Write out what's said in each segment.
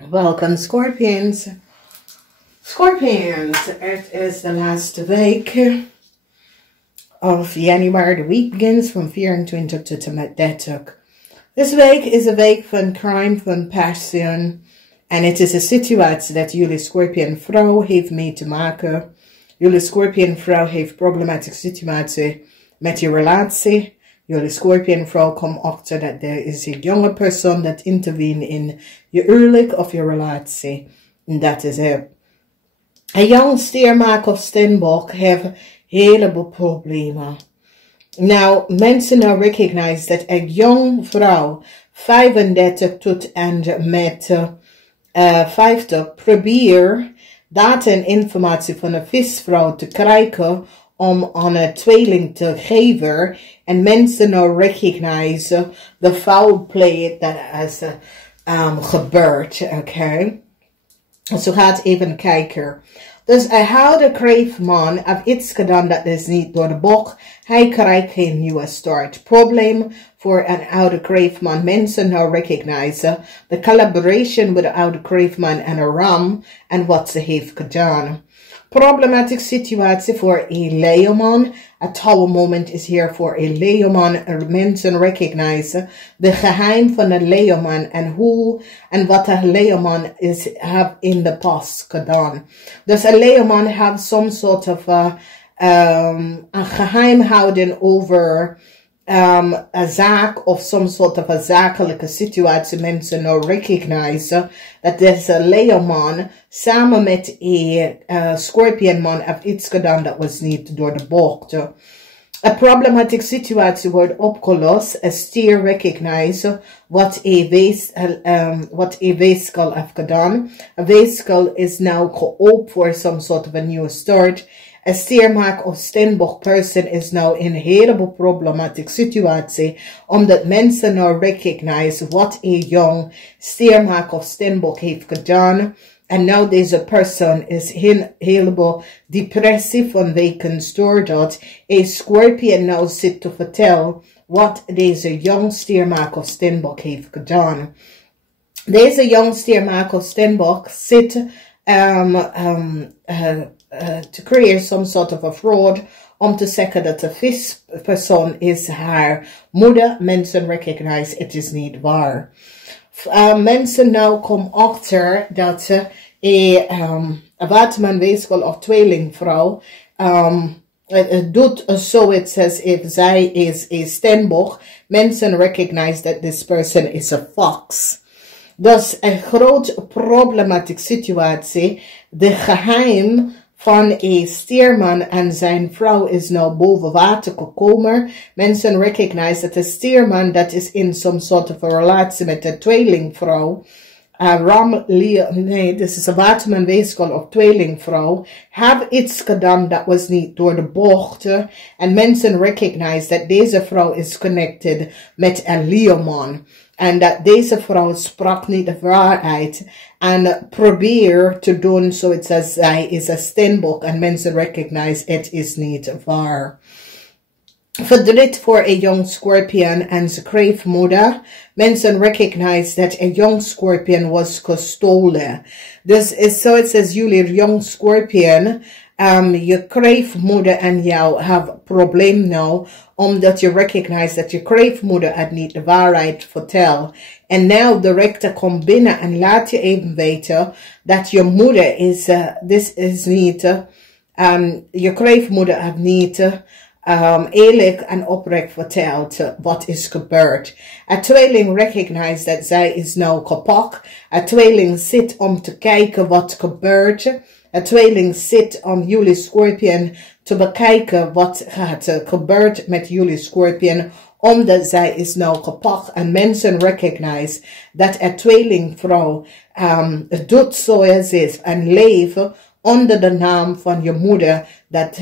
Welcome, Scorpions. Scorpions, it is the last week of January. The week begins from 24 tot en met 30. This week is a week van crime, van passion. En het is een situatie dat jullie Scorpion vrouw heeft mee te maken. Jullie Scorpion vrouw heeft problematische situatie met je relatie. Jullie Scorpion vrouw komt achter dat er is een jonge persoon dat interveneert in je huwelijk of je relatie. En dat is het. Een jong stiermaker of steenbok heeft een heleboel problemen. Nou, mensen nou recognize dat een jong vrouw 35 tot en met 50 probeert data en informatie van een visvrouw te krijgen om aan een tweeling te geven. En mensen nou recognize de foul play dat is gebeurd. Oké. Dus we gaan even kijken. Dus een oude kreefman heeft iets gedaan dat is niet door de bocht. Hij krijgt geen nieuwe start. Probleem voor een oude kreefman. Mensen nou recognize de collaboration met de oude kreefman en een ram en wat ze heeft gedaan. Problematische situatie voor een leeuwman. Het oude moment is hier voor een leeuwman. Mensen recognize de geheim van een leeuwman en hoe en wat een leeuwman is heeft in de past gedaan. Dus een leeuwman heeft soms soort van een geheim houden over een zaak of soms soort van zakelijke situatie. Mensen nou recognize dat deze leeuwman samen met een scorpionman heeft iets gedaan dat was niet door de bocht. Een problematische situatie wordt opgelost. Een stier recognize wat een weeskel heeft gedaan. Een weeskel is nou geopend voor some sort of a new start. Een stiermaak of steenbok person is nou in een heleboel problematische situatie. Omdat mensen nou recognize wat een jong stiermaak of steenbok heeft gedaan. En nou deze persoon is heleboel depressie vanwege doordat een scorpion nou zit te vertellen wat deze jong stiermaak of steenbok heeft gedaan. Deze jong stiermaak of steenbok zit to create some sort of a fraud om te zeggen dat de vispersoon is haar moeder. Mensen recognize het is niet waar. Mensen nou komen achter dat een waterman weeskel of tweelingvrouw doet zoiets als if zij is een steenbok. Mensen recognize that this person is a fox. Dus een groot problematische situatie. De geheim van een stierman en zijn vrouw is nou boven water gekomen. Mensen recognize dat de stierman dat is in some sort of a relatie met de tweelingvrouw. Dit is een waterman weeskel of tweelingvrouw. Have iets gedaan dat was niet door de bocht. En mensen recognize dat deze vrouw is connected met een leeuwman. En dat deze vrouw sprak niet de waarheid. En probeer te doen zoiets als zij is een steenbok. En mensen recognize het is niet waar. Verdriet voor een jong scorpion en zijn kreefmoeder. Mensen recognize dat een jong scorpion was gestolen. Dus is zoiets als jullie jong scorpion. Je kreefmoeder en jou hebben probleem nou. Omdat je recognize dat je kreefmoeder het niet de waarheid vertelt. En nou direct komt binnen en laat je even weten dat je moeder is, dit is niet, je kreefmoeder heeft niet eerlijk en oprecht verteld wat is gebeurd. Een tweeling recognize dat zij is nou kapot. Een tweeling zit om te kijken wat gebeurt. Een tweeling zit om jullie scorpion te bekijken wat gaat gebeurt met jullie scorpion. Omdat zij is nou kapot. En mensen recognize dat een tweelingvrouw doet zoals is en leven onder de naam van je moeder. Dat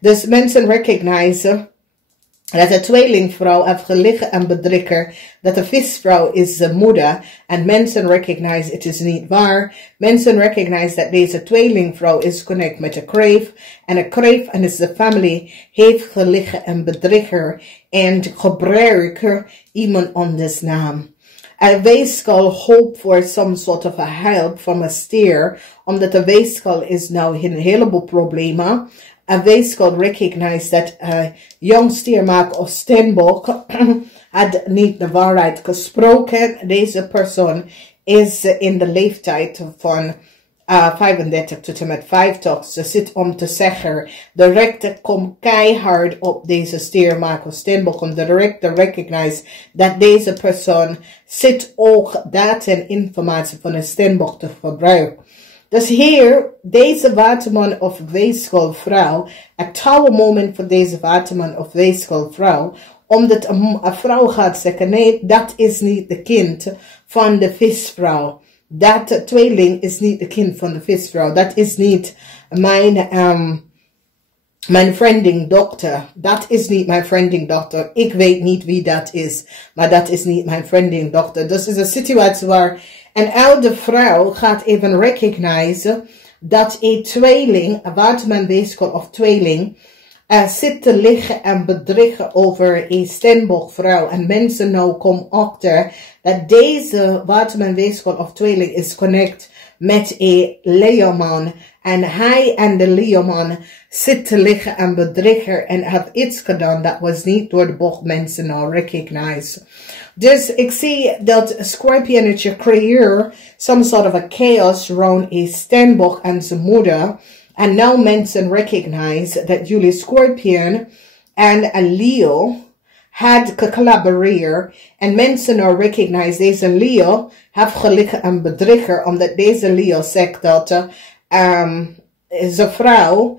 dus mensen recognize dat de tweelingvrouw heeft gelegen en bedrikker. Dat de visvrouw is de moeder. En mensen recognize het is niet waar. Mensen recognize dat deze tweelingvrouw is connect met de kreef. En de kreef en de family heeft gelegen en bedrikker. En gebruiken iemand anders naam. Een weeskal hoopt voor some sort of a help from a stier, omdat de weeskal is nou in een heleboel problemen. Een weeskal recognize dat jong stiermaak of steenbok had niet de waarheid gesproken. Deze persoon is in de leeftijd van 35 tot en met 50. Ze zit om te zeggen, direct komt keihard op deze stiermaak of steenbok om direct te recognize dat deze persoon zit ook data en informatie van een steenbok te gebruiken. Dus hier, deze waterman of weeskalvrouw, het touwe moment voor deze waterman of weeskalvrouw, omdat een vrouw gaat zeggen, nee, dat is niet de kind van de visvrouw. Dat tweeling is niet de kind van de visvrouw. Dat is niet mijn friending dochter. Dat is niet mijn friending dochter. Ik weet niet wie dat is. Maar dat is niet mijn friending dochter. Dus het is een situatie waar een oude vrouw gaat even recognize dat een tweeling, een waterman, weeskal of tweeling, zit te liggen en bedriegen over een steenbokvrouw. En mensen nou komen achter dat deze waterman, weeskal of tweeling is connect met een leeuwman. En hij en de leeuwman zit te liggen en bedriegen en heeft iets gedaan dat was niet door de bocht mensen nou recognize. Dus ik zie dat Scorpionetje creëert some sort of a chaos rond een steenbok en zijn moeder. En now mensen recognize dat jullie Scorpion en een Leo had gecollaboreerd. En mensen nou recognize deze Leo heeft gelegen en bedrieger. Omdat deze Leo zegt dat zijn vrouw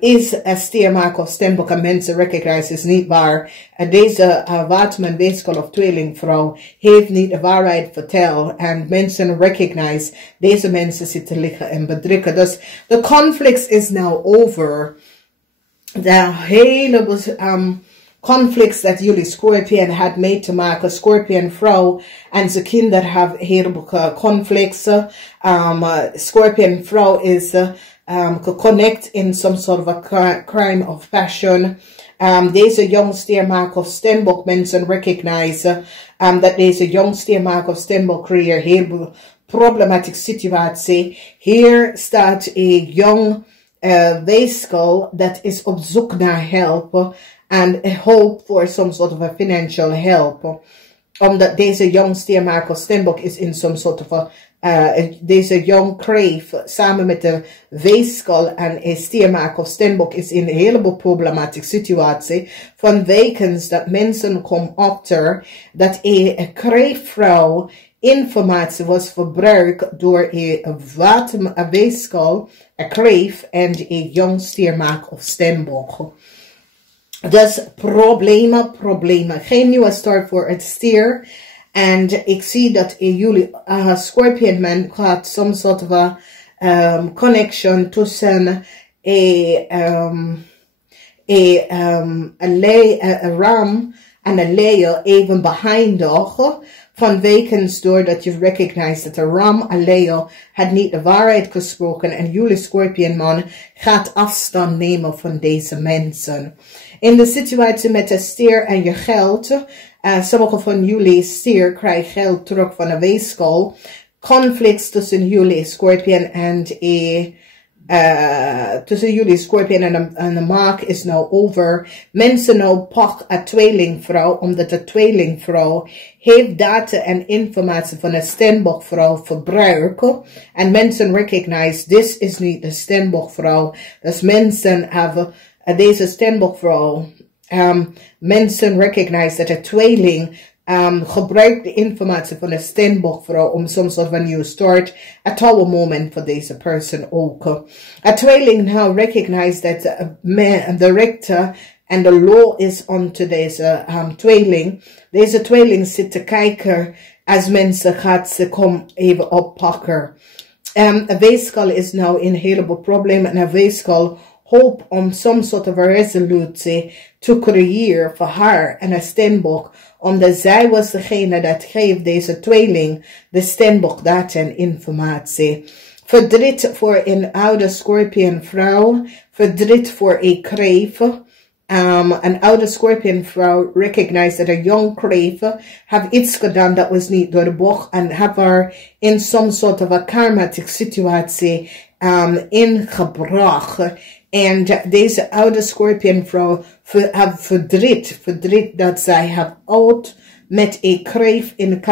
is een stiermaker of steenbok. En mensen recognize is niet waar. Deze waterman, weeskal of tweelingvrouw heeft niet de waarheid verteld. En mensen recognize deze mensen zitten liggen en bedriegen. Dus de conflict is now over. De hele conflicts dat jullie Scorpion had mee te maken. Scorpion vrouw en zijn kinderen hebben heleboel conflicts. Scorpion vrouw is connect in some sort of a crime of passion. Deze jong stiermaker of steenbok mensen recognize dat deze jong stiermaker of steenbok creëert heel problematische situatie. Hier staat een jong weeskal dat is op zoek naar hulp en hoop voor some sort of a financial help. Omdat deze jong stiermaker of steenbok is in some sort of a deze jong crave samen met de weeskal en een stiermaker of steenbok is in een heleboel problematische situatie. Van wekens dat mensen komen achter dat een kreefvrouw informatie was verbruikt door een weeskal, een kreef en een jong stiermaker of steenbok. Dus problemen. Geen nieuwe start voor het stier. En ik zie dat in jullie Scorpion man gaat some sort of a connection tussen een ram en een leeuw even behind door. Van wekens doordat je recognize dat de ram en leeuw had niet de waarheid gesproken. En jullie Scorpion man gaat afstand nemen van deze mensen. In de situatie met de stier en je geld. Sommige van jullie stier krijgen geld terug van een weeskal. Conflicts tussen jullie Scorpion en de maak is nou over. Mensen nou pak een tweelingvrouw, omdat de tweelingvrouw heeft data en informatie van een steenbokvrouw verbruiken. En mensen recognize, this is niet de steenbokvrouw. Dus mensen hebben deze steenbokvrouw. Mensen recognize dat de tweeling gebruikt de informatie van de steenbokvrouw om soms of een nieuw start. Het oude moment voor deze persoon ook. A tweeling now recognize dat de rechter en de law is onto deze tweeling. Deze tweeling zit te kijken als mensen gaat ze kom even oppakken. Een weeskal is nou in een heleboel problemen en een weeskal hoop om some sort of a resolutie te creëren voor haar en een steenbok. Omdat zij was degene dat geeft deze tweeling de steenbok data en informatie. Verdriet voor een oude Scorpion vrouw. Verdriet voor een kreef. Een oude Scorpionvrouw recognized dat een jong kreef have iets gedaan dat was niet door de bocht en have haar in some sort of a karmatic situatie ingebracht. En deze oude Scorpionvrouw have verdriet dat zij have oud met een kreef in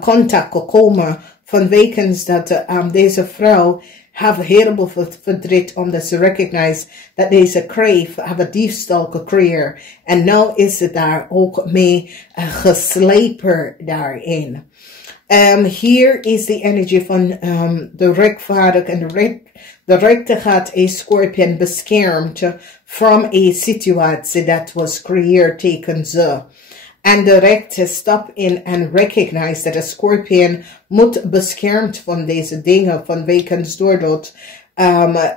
contact gekomen vanwege dat deze vrouw have heel veel verdriet omdat ze recognize dat deze kreef have een diefstal gecreëerd. En nu is ze daar ook mee geslepen daarin. Hier is de energie van de rechtvaardig en de rechter gaat een Scorpion beschermd from een situatie dat was gecreëerd tegen ze. En de rechter stapt in en recognize dat de Scorpion moet beschermd van deze dingen vanwege doordat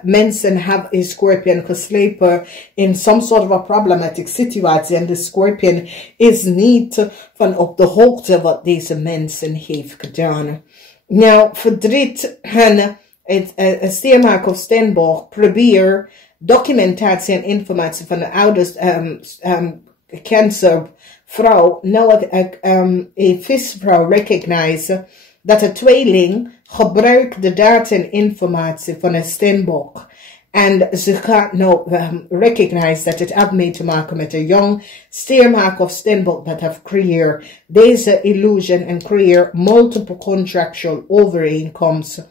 mensen hebben een Scorpion geslepen in some sort of a problematic situatie en de Scorpion is niet van op de hoogte wat deze mensen heeft gedaan. Nou, verdriet en het steenmaak of steenboog probeer documentatie en informatie van de ouders cancervrouw, nou een visvrouw recognize dat de tweeling gebruikt de data en informatie van een steenbok. En ze gaat nou recognize dat het heeft mee te maken met een jong steenmaak of steenbok dat heeft creëerd deze illusion en creëert multiple contractual overeenkomsten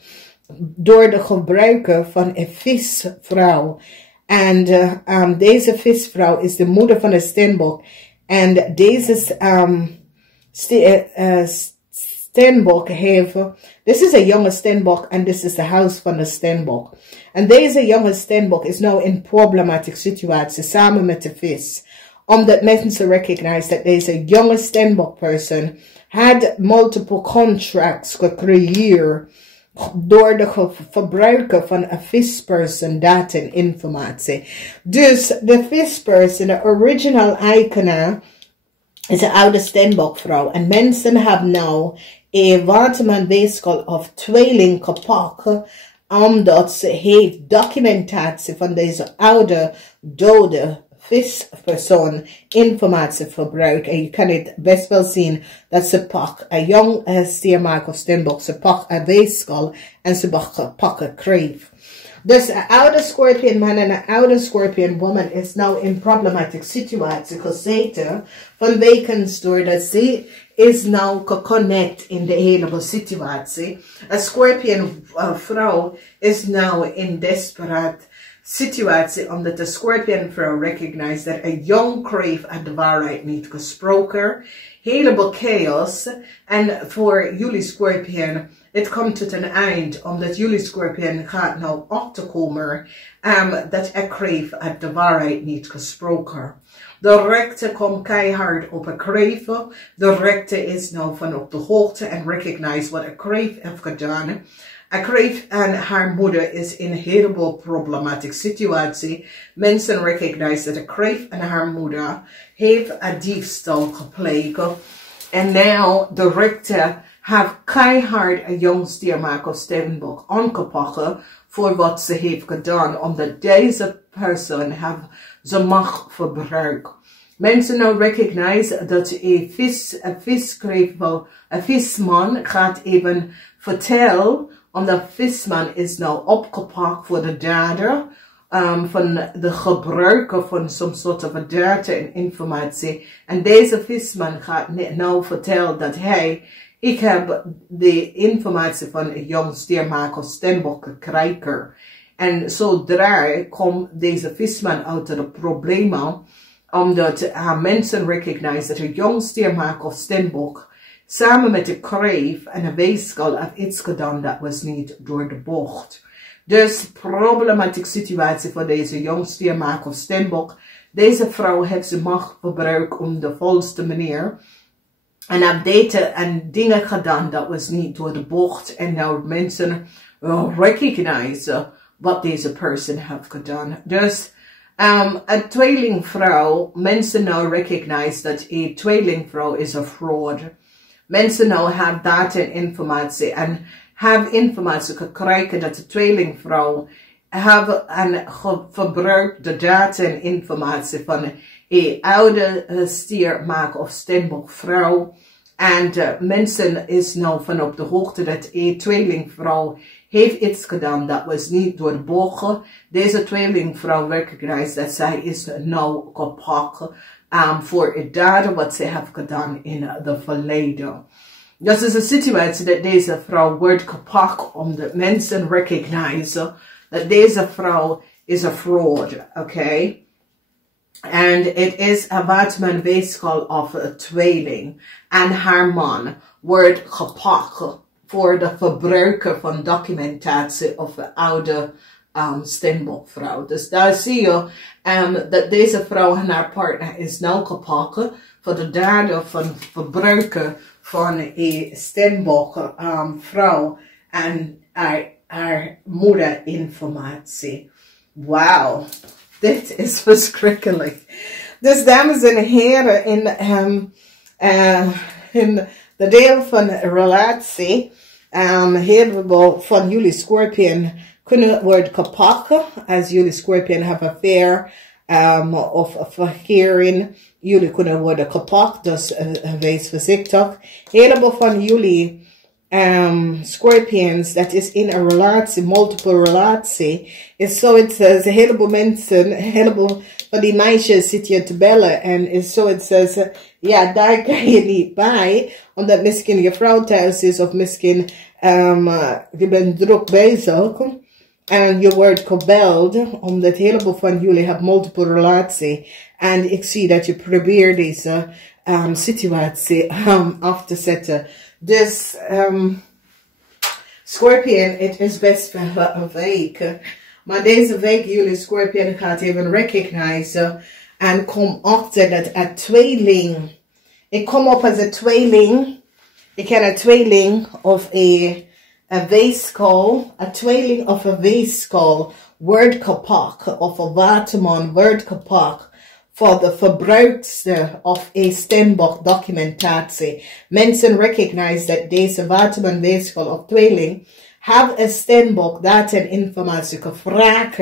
door de gebruiker van een visvrouw. En deze visvrouw is de moeder van een steenbok. En deze steenbok heeft, dit is een jonge steenbok en dit is de huis van de steenbok. En deze jonge steenbok is nou in problematische situatie samen met de vis. Omdat mensen recognize dat deze jonge steenbok person had multiple contracts gecreëerd door de verbruiker van een visperson data en informatie. Dus de visperson, de original eigenaar, is een oude steenbokvrouw. En mensen hebben nou een WATERMAN weegschaal of tweeling gepakt, omdat ze heeft documentatie van deze oude dode vispersoon informatie verbruikt. En je kan het best wel zien dat ze pak een jong steenmaak of steenbok, ze pak een weegschaal en ze pak een kreef. Dus een oude Scorpion man en een oude Scorpion woman is nou in problematische situatie gezeten vanwege doordat ze is nou geconnect in de hele situatie. Een Scorpion vrouw is nou in desperate situatie omdat de Scorpion vrouw recognize dat een jong kreef uit de waarheid niet gesproken. Heleboel chaos. En voor jullie Scorpion, het komt tot een eind omdat jullie Scorpion gaat nou achterkomen dat een kreef uit de waarheid niet gesproken. De rechter komt keihard op een kreef. De rechter is nou van op de hoogte en recognize wat een kreef heeft gedaan. Een kreef en haar moeder is in een heleboel problematische situatie. Mensen recognize dat een kreef en haar moeder heeft een diefstal gepleegd. En nou de rechter heeft keihard een jong steenmaak of steenbok aangepakt voor wat ze heeft gedaan. Omdat deze persoon heeft zijn macht verbruikt. Mensen nou recognize dat een visman gaat even vertellen, omdat visman is nou opgepakt voor de dader, van de gebruiker van some soort of data en informatie. En deze visman gaat nou vertellen dat ik heb de informatie van een jong steenmaak of steenbok gekregen. En zodra komt deze visman uit de problemen, omdat mensen recognize dat een jong steenmaak of steenbok samen met de kreef en een weegschaal heeft iets gedaan dat was niet door de bocht. Dus problematische situatie voor deze jong steenmaak of steenbok. Deze vrouw heeft zijn macht gebruikt op de volste manier. En heeft data en dingen gedaan dat was niet door de bocht. En nou mensen recognize wat deze persoon heeft gedaan. Dus een tweelingvrouw, mensen nou recognize dat een tweelingvrouw is een fraud. Mensen nou hebben data en informatie en hebben informatie gekregen dat de tweelingvrouw hebben en verbruikt de data en informatie van een oude stiermaak of steenbokvrouw. En mensen is nou van op de hoogte dat een tweelingvrouw heeft iets gedaan dat was niet doorbogen. Deze tweelingvrouw recognized dat zij is nou kapot voor het daden wat ze heeft gedaan in het verleden. Dat is een situatie dat deze vrouw wordt kapot omdat mensen recognizen dat deze vrouw is een fraud, oké? En het is een WATERMAN weegschaal of een tweeling. En haar man wordt gepakt voor de verbruiker van documentatie of een oude steenbokvrouw. Dus daar zie je dat deze vrouw en haar partner is nou gepakt voor de daden van verbruiker van een steenbokvrouw en haar moederinformatie. Wauw. Dit is verschrikkelijk. Dus dames en heren, in de deel van relatie, heel veel van jullie Scorpion kunnen worden gepakt. Als jullie Scorpion hebben affair of verkering, jullie kunnen worden gepakt. Dus wees voorzichtig. Heel veel van jullie Scorpions, dat is in een relatie, multiple relatie, is zoiets als een heleboel mensen, een heleboel van die meisjes zitten je te bellen en is zoiets als, ja, daar kan je niet bij, omdat misschien je vrouw thuis is of misschien je bent druk bezig en je wordt gebeld, omdat een heleboel van jullie hebben multiple relatie en ik zie dat je probeert deze situatie af te zetten. Dus, Scorpion, het is best wel een week. Maar deze week, jullie Scorpion gaat even recognizen. En kom achter dat een tweeling. Ik kom op als een tweeling. Ik ken een tweeling of een weegschaal. Een tweeling of een weegschaal wordt gepakt. Of een WATERMAN wordt gepakt. Voor de verbruikster of een steenbok documentatie. Mensen recognize dat deze WATERMAN weegschaal of tweeling have een steenbok data en informatie gevraagd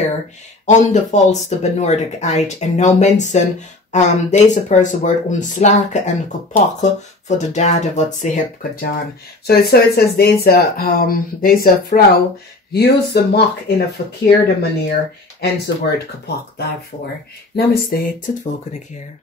onder valse benodigdheid. En nou mensen, deze persoon wordt ontslagen en gepakt voor de daden wat ze heeft gedaan. Zoals deze vrouw use de macht in een verkeerde manier en ze wordt gepakt daarvoor. Namaste, tot de volgende keer.